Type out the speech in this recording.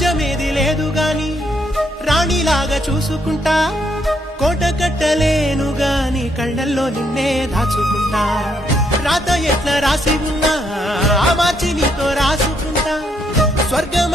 రాజ్యమేది లేదు గాని రాణిలాగా చూసుకుంటా కోట కట్టలేను గాని కళ్ళల్లో నిన్నే దాచుకుంటా రాత ఎట్లా రాసి ఉన్నా ఆ మార్చి నీతో రాసుకుంటా స్వర్గం